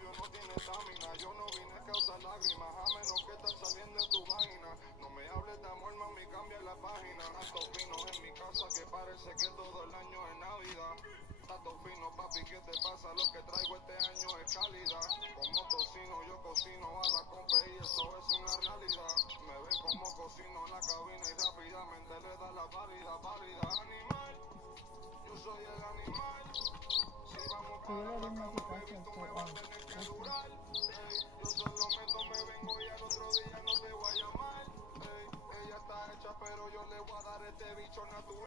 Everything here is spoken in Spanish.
novio no tiene estamina. Yo no vine a causar lágrimas, a menos que están saliendo de tu vaina. No me hables de amor, mami, cambia la página. Tanto fino en mi casa que parece que todo el año es Navidad. Tanto fino, papi, ¿qué te pasa? Lo que traigo este año es calidad. Como tocino, yo cocino a la compa y eso es una realidad. Me ven como cocino en la cabina y rápidamente le da la válida. Animal, yo soy el animal. Si vamos para la cama, baby, tú me vas a tener que durar.